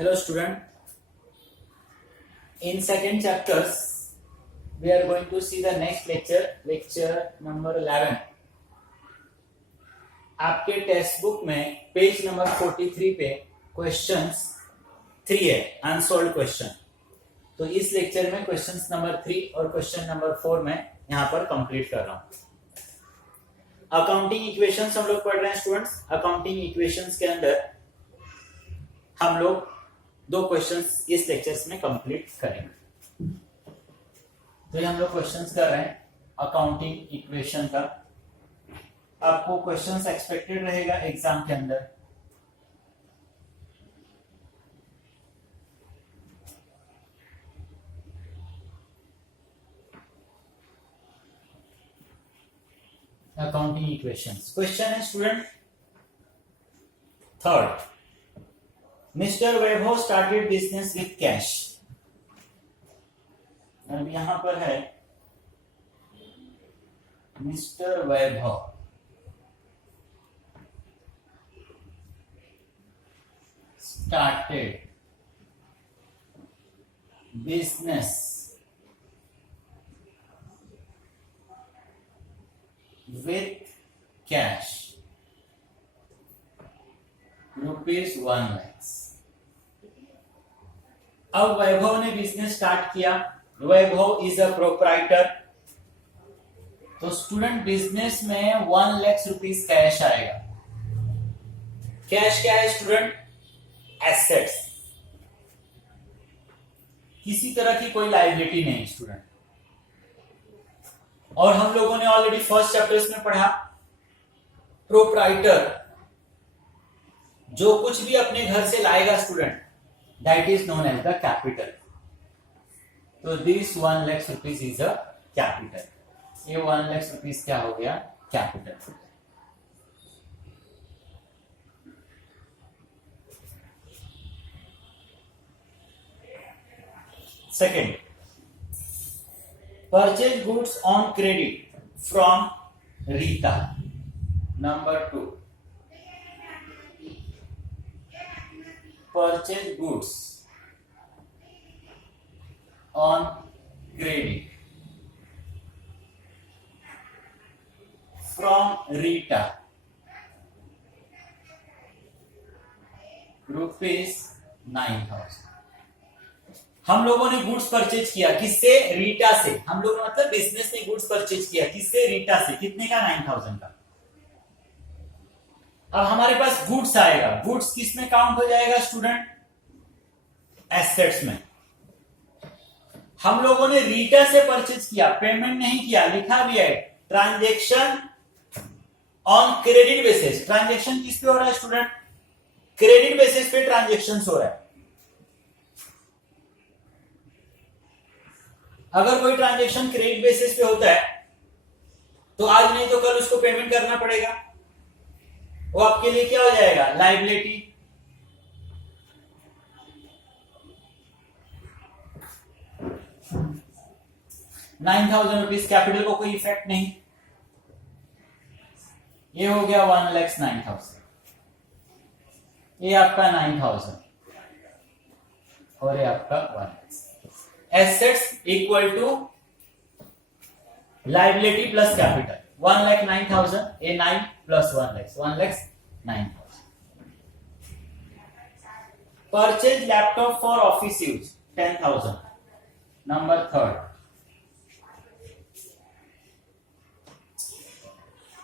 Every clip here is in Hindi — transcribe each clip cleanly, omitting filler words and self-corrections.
Hello student, in second chapters we are going to see the next lecture number 11. आपके टेक्स्ट बुक में पेज नंबर 43 पे क्वेश्चंस 3 है, अनसॉल्व्ड क्वेश्चन. तो इस लेक्चर में क्वेश्चंस नंबर 3 और क्वेश्चन नंबर 4 में यहाँ पर कंप्लीट कर रहा हूँ. अकाउंटिंग इक्वेशंस हम लोग पढ़ रहे हैं स्टूडेंट्स. अकाउंटिंग इक्वेशंस के अंदर हम लोग 2 क्वेश्चंस इस लेक्चर्स में कंप्लीट करेंगे. तो ये हम लोग क्वेश्चंस कर रहे हैं अकाउंटिंग इक्वेशन का. आपको क्वेश्चंस एक्सपेक्टेड रहेगा एग्जाम के अंदर. Accounting equations. क्वेश्चन है student third. Mister Vaibhav started business with cash. अब यहां पर है mister Vaibhav started business with cash rupees 1 lakhs. अब वैभव ने बिजनेस स्टार्ट किया. वैभव इज अ प्रोप्राइटर. तो स्टूडेंट बिजनेस में 1 लाख रुपीस कैश आएगा. कैश क्या है स्टूडेंट? एसेट्स. किसी तरह की कोई लायबिलिटी नहीं स्टूडेंट. और हम लोगों ने ऑलरेडी फर्स्ट चैप्टर में पढ़ा प्रोप्राइटर जो कुछ भी अपने घर से लाएगा student, that is known as the capital. तो this 1 lakh rupees is a capital. ये 1 लाख रुपीस क्या हो गया? Capital. Second, purchase goods on credit from Rita. Number 2, purchase goods on credit from Rita, rupees 9,000. हम लोगों ने गुड्स परचेज किया. किससे? रीटा से. हम लोग मतलब बिजनेस ने गुड्स परचेज किया. किससे? रीटा से. कितने का? 9,000 का. अब हमारे पास गुड्स आएगा. गुड्स किस में काउंट हो जाएगा स्टूडेंट? एसेट्स में. हम लोगों ने रीटा से परचेज किया, पेमेंट नहीं किया. लिखा भी है transaction on credit basis. Transaction किस पे हो रहा है स्टूडेंट? क्रेडिट बेसिस पे ट्रांजेक्शन हो रहा है. अगर कोई ट्रांजैक्शन क्रेडिट बेसिस पे होता है तो आज नहीं तो कल उसको पेमेंट करना पड़ेगा. वो आपके लिए क्या हो जाएगा? लायबिलिटी. ₹9,000 कैपिटल को कोई इफेक्ट नहीं. ये हो गया 1 लाख 9,000. ये आपका 9,000 और ये आपका 1 lakh. Assets equal to liability plus capital. 1 lakh 9,000. ए 9 plus 1 lakh 1 lakh 9,000. Purchase laptop for office use 10,000. Number third,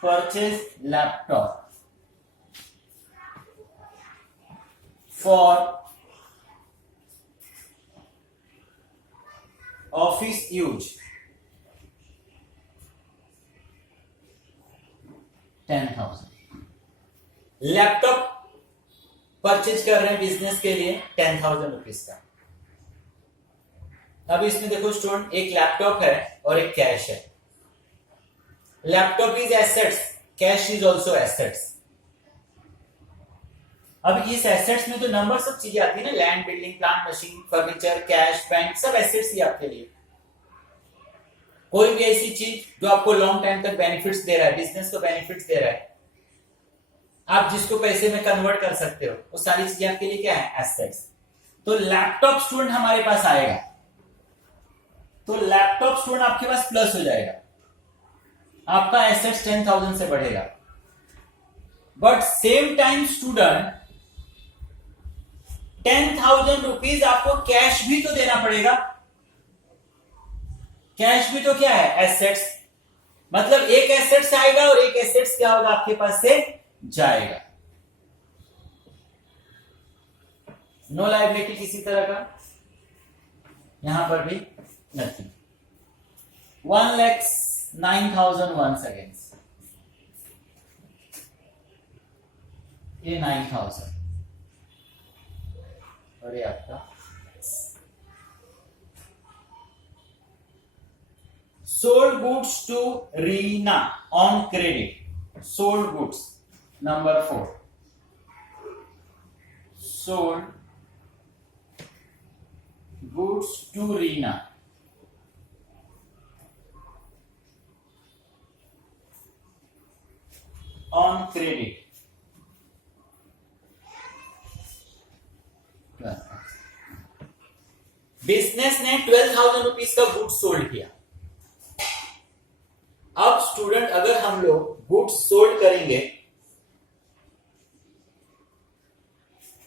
purchase laptop for office use 10,000. Laptop purchase कर रहे हैं बिजनेस के लिए 10,000 रुपीज का. अब इसमें देखो स्टूडेंट, एक लैपटॉप है और एक कैश है. Laptop is assets, cash is also assets. अब इस एसेट्स में तो नंबर सब चीजें आती है ना, land, building, plant, machine, furniture, cash, bank, सब एसेट्स ही आपके लिए. कोई भी ऐसी चीज जो आपको लॉन्ग टाइम तक बेनिफिट्स दे रहा है, बिजनेस को बेनिफिट्स दे रहा है, आप जिसको पैसे में कन्वर्ट कर सकते हो, वो सारी चीजें आपके लिए क्या है? एसेट्स. तो लैपटॉप स्टूडेंट हमारे पास आएगा, तो लैपटॉप स्टूडेंट आपके पास प्लस हो जाएगा, आपका एसेट्स 10,000 से बढ़ेगा। But same time student 10,000 rupees आपको कैश भी तो देना पड़ेगा। कैश भी तो क्या है? एसेट्स। मतलब एक एसेट्स आएगा और एक एसेट्स क्या होगा आपके पास से जाएगा। नो लायबिलिटी किसी तरह का यहां पर भी नथिंग। 1,09,000 once again, ये 9,000 और ये आपका sold goods to Reena on credit. Sold goods number 4. Sold goods to Reena on credit. Business ने 12,000 रुपीज का गुड्स सोल्ड किया। अब स्टूडेंट अगर हम लोग गुड्स सोल्ड करेंगे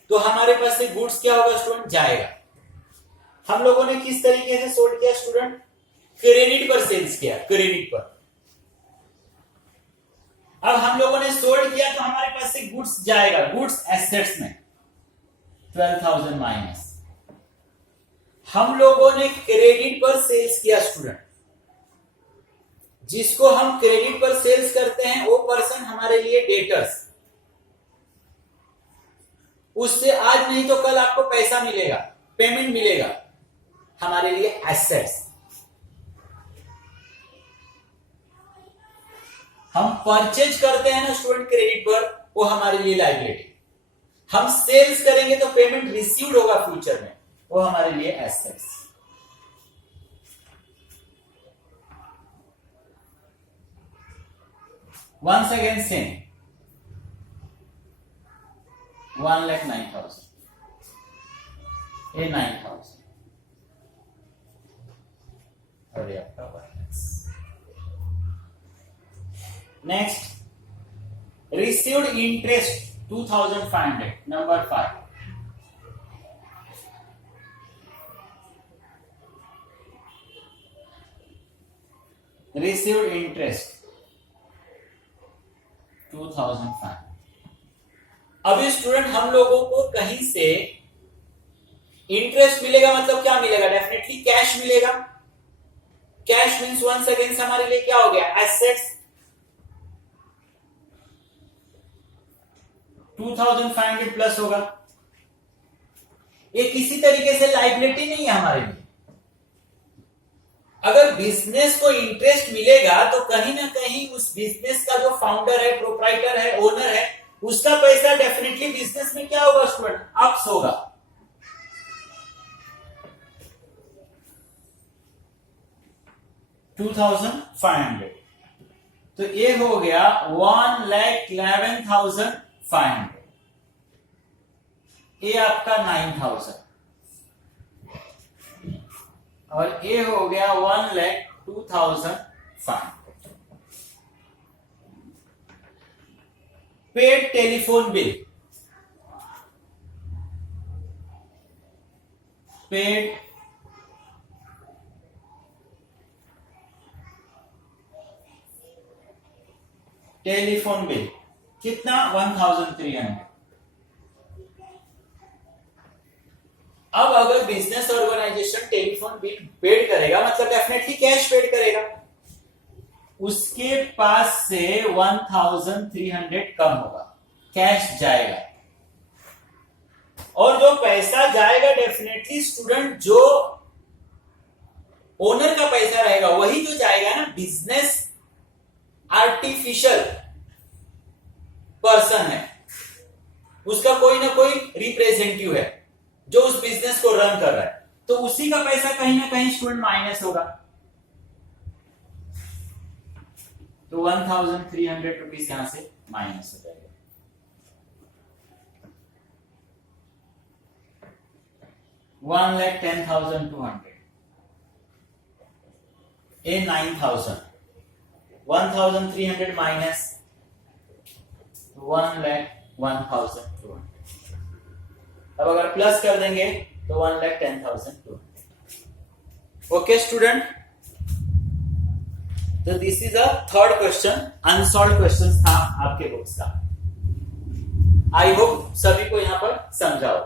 तो हमारे पास से गुड्स क्या होगा स्टूडेंट? जाएगा। हम लोगों ने किस तरीके से सोल्ड किया स्टूडेंट? क्रेडिट पर सेल्स किया, क्रेडिट पर। अब हम लोगों ने सोल्ड किया तो हमारे पास से गुड्स जाएगा, गुड्स एसेट्स में 12,000 माइनस। हम लोगों ने क्रेडिट पर सेल्स किया स्टूडेंट, जिसको हम क्रेडिट पर सेल्स करते हैं वो पर्सन हमारे लिए डेटर्स। उससे आज नहीं तो कल आपको पैसा मिलेगा, पेमेंट मिलेगा, हमारे लिए एसेट्स। हम परचेज करते हैं ना स्टूडेंट क्रेडिट पर, वो हमारे लिए लायबिलिटी। हम सेल्स करेंगे तो पेमेंट रिसीव्ड होगा फ्यूचर में, वो हमारे लिए एसेट्स। Once again same 1,09,000, ये 9,000 और ये आपका balance. Next received interest 2,500 number 5। Received interest 2,500। अभी स्टूडेंट हम लोगों को कहीं से इंटरेस्ट मिलेगा, मतलब क्या मिलेगा? डेफिनेटली कैश मिलेगा। कैश मींस वंस अगेन हमारे लिए क्या हो गया? एसेट्स। 2,500 प्लस होगा। ये किसी तरीके से लायबिलिटी नहीं है हमारे लिए। अगर बिजनेस को इंटरेस्ट मिलेगा तो कहीं ना कहीं उस बिजनेस का जो फाउंडर है, प्रोप्राइटर है, ओनर है, उसका पैसा डेफिनेटली बिजनेस में क्या होगा स्टूडेंट? अप्स होगा। $2,500, तो ये हो गया 1,11,500। ये आपका 9,000 और ये हो गया 1,02,500। Paid telephone bill, paid telephone bill कितना? 1,300। अब अगर business organisation telephone bill paid करेगा मतलब डेफिनेटली कैश पेड करेगा, उसके पास से 1,300 कम होगा, कैश जाएगा। और जो पैसा जाएगा डेफिनेटली स्टूडेंट जो ओनर का पैसा रहेगा वही तो जाएगा ना। बिजनेस आर्टिफिशियल पर्सन है, उसका कोई ना कोई रिप्रेजेंटेटिव है जो उस बिजनेस को रन कर रहा है, तो उसी का पैसा कहीं ना कहीं स्टूडेंट माइनस होगा। तो 1,300 रुपीज यहां से माइनस हो जाएगा। 1,10,200. A 9,000. 1,300 minus 1,01,200. अब अगर प्लस कर देंगे तो 1,10,200. ओके स्टूडेंट, तो this is a third question, unsolved question था आपके बुक्स का. आई होप सभी को यहां पर समझाओ.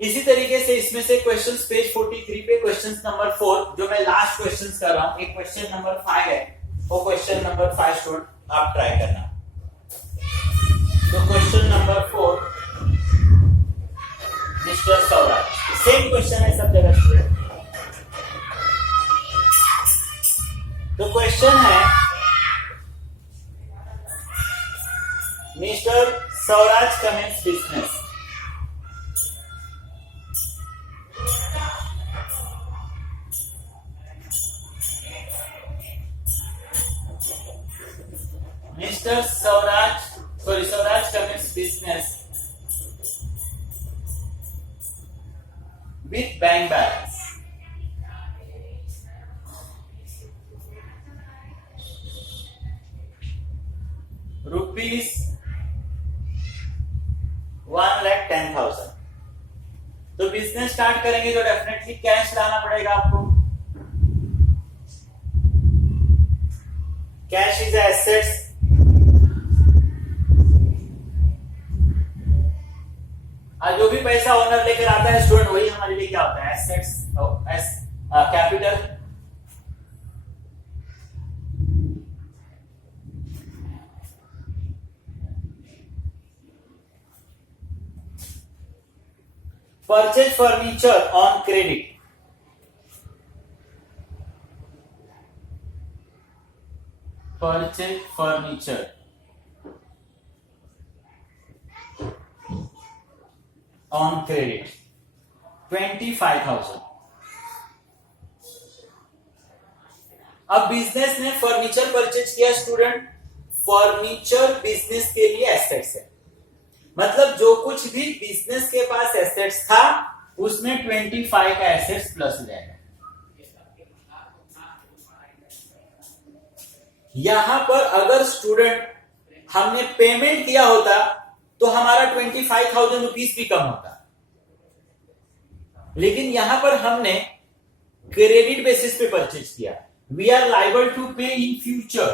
इसी तरीके से इसमें से क्वेश्चंस पेज 43 पे क्वेश्चन नंबर 4 जो मैं लास्ट क्वेश्चंस कर रहा हूं, एक क्वेश्चन नंबर 5 है, वो क्वेश्चन नंबर 5 स्टूडेंट आप ट्राई करना. तो question number 4 mister Swaraj, same question है सब जगह स्टूडेंट. तो क्वेश्चन है mister Swaraj commences business. Mr. Swaraj commenced business with bank balance. Rupees 1,10,000. तो बिजनेस स्टार्ट करेंगे तो डेफिनेटली कैश लाना पड़ेगा आपको. Cash is assets. जो भी पैसा ओनर लेकर आता है स्टूडेंट, वही हमारे लिए क्या होता है, assets, capital. Purchase furniture on credit. Purchase furniture on credit 25,000. अब बिजनेस ने फर्नीचर परचेज किया स्टूडेंट. फर्नीचर बिजनेस के लिए एसेट्स है, मतलब जो कुछ भी बिजनेस के पास एसेट्स था उसमें 25 का एसेट्स प्लस हो जाएगा. यहां पर अगर स्टूडेंट हमने पेमेंट किया होता तो हमारा 25,000 रुपीज भी कम होता, लेकिन यहां पर हमने क्रेडिट बेसिस पे परचेज किया. वी आर लाइबल टू पे इन फ्यूचर.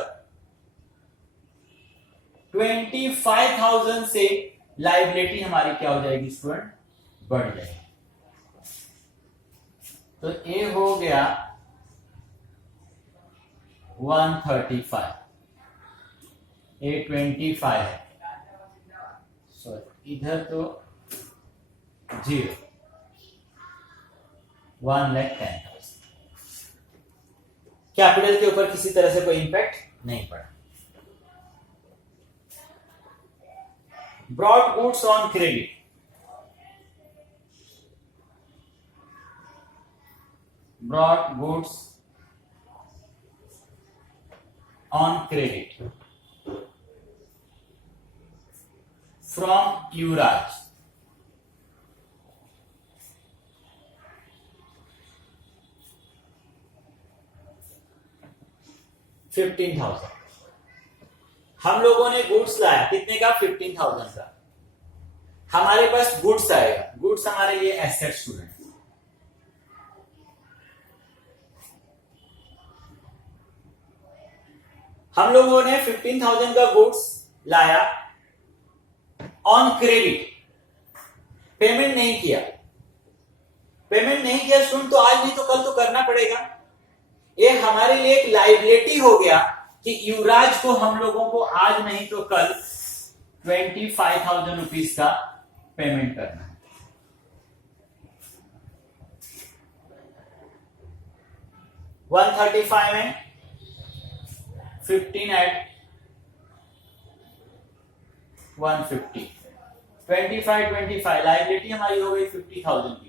25,000 से लाइबिलिटी हमारी क्या हो जाएगी स्टूडेंट, बढ़ जाएगी. तो ए हो गया 135, ए 25 है, सॉरी इधर तो 0, 1,10,000. कैपिटल के ऊपर किसी तरह से कोई इंपैक्ट नहीं पड़ा. Brought goods on credit. Brought goods on credit from Yuvraj. $15,000. हम लोगों ने गुड्स लाया, कितने का, 15,000 का. हमारे पास गुड्स आएगा. गुड्स हमारे लिए एसेट स्टूडेंट. हम लोगों ने 15,000 का गुड्स लाया ऑन क्रेडिट. पेमेंट नहीं किया. पेमेंट नहीं किया स्टूडेंट, तो आज नहीं तो कल तो करना पड़ेगा. ये हमारे लिए एक लाइबिलिटी हो गया कि युवराज को हम लोगों को आज नहीं तो कल 25,000 रुपीज का पेमेंट करना है. $135 में 15 एट 150, 25 लाइबिलिटी हमारी हो गई 50,000 की.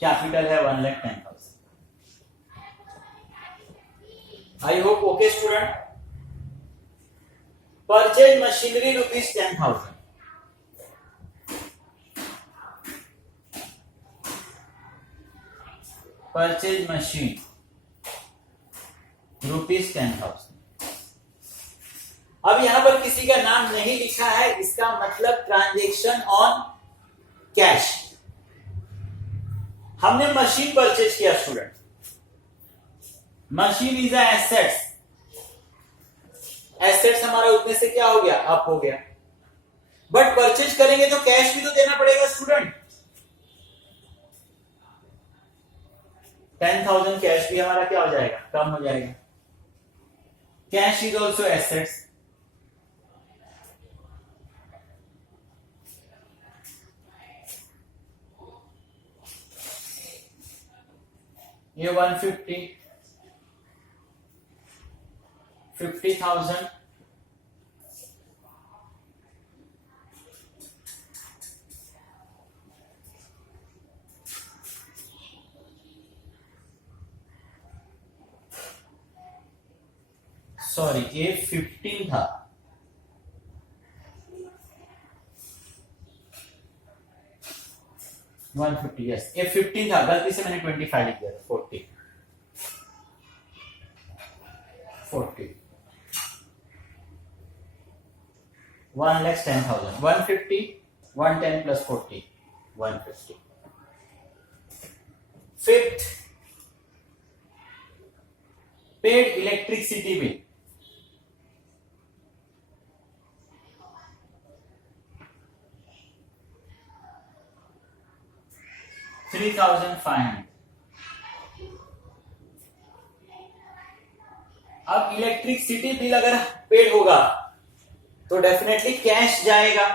कैपिटल है 1,10,000. I hope okay student. Purchase machinery ₹10,000. Purchase machine ₹10,000। अब यहां पर किसी का नाम नहीं लिखा है, इसका मतलब ट्रांजैक्शन ऑन कैश। हमने मशीन परचेज किया student, machine is a assets, assets हमारा उतने से क्या हो गया, अप हो गया। बट परचेज करेंगे तो कैश भी तो देना पड़ेगा स्टूडेंट। 10,000 कैश भी हमारा क्या हो जाएगा, कम हो जाएगा। Cash is also assets. ये 150, 50,000, सॉरी ये 15 था, यस ये 15 था, गलती से मैंने 25 लिख दिया था। 40 1,10,000, 150, 110 plus 40, 150। Fifth, paid electricity bill, $3,500। अब इलेक्ट्रिसिटी बिल अगर पेड होगा तो डेफिनेटली कैश जाएगा।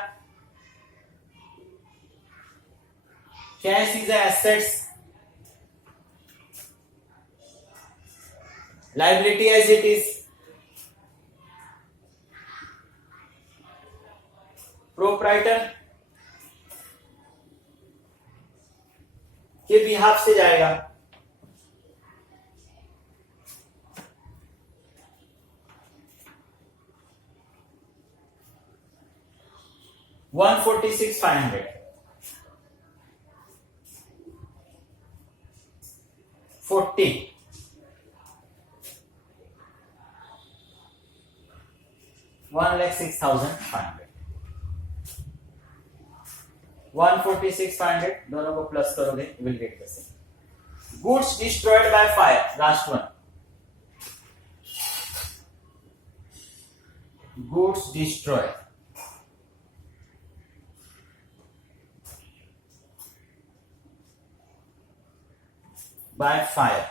Cash is assets, liability as it is, proprietor के बिहाफ से जाएगा। $146,500, 40, $1,06,500, 146,500 दोनों को प्लस करोगे you will get the same. Goods destroyed by fire, last one. Goods destroyed by fire,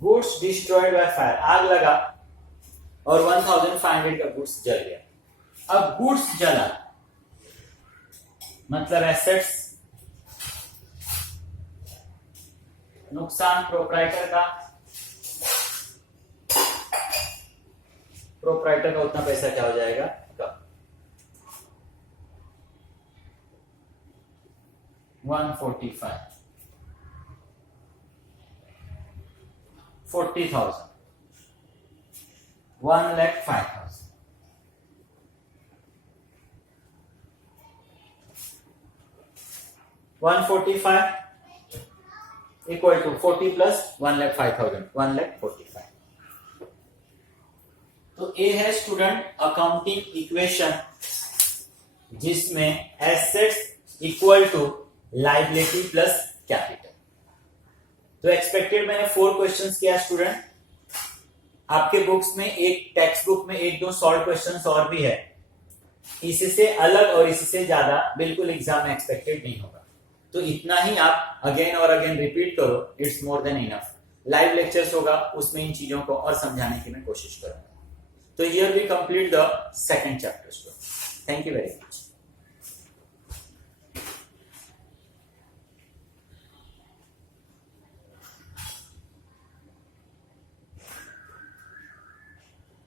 goods destroyed by fire, आग लगा और 1,500 का गुड्स जल गया। अब गुड्स जला मतलब एसेट्स, नुकसान प्रोप्राइटर का, प्रोप्राइटर का उतना पैसा क्या हो जाएगा, कम। 145, 40,000, 1,05,000, 145 equal to 40 plus 1,05,000, 1,45,000। तो ए है स्टूडेंट अकाउंटिंग इक्वेशन जिसमें assets equal to liability plus capital. तो एक्सपेक्टेड मैंने 4 क्वेश्चंस किया स्टूडेंट। आपके बुक्स में एक टेक्स्ट बुक में 1-2 सॉल्व क्वेश्चंस और भी है, इससे अलग और इससे ज्यादा बिल्कुल एग्जाम में एक्सपेक्टेड नहीं होगा। तो इतना ही आप अगेन और अगेन रिपीट करो, it's more than enough. Live lectures होगा, उसमें इन चीजों को और समझाने की मैं कोशिश करूंगा। तो here we complete the second chapter. Thank you very much.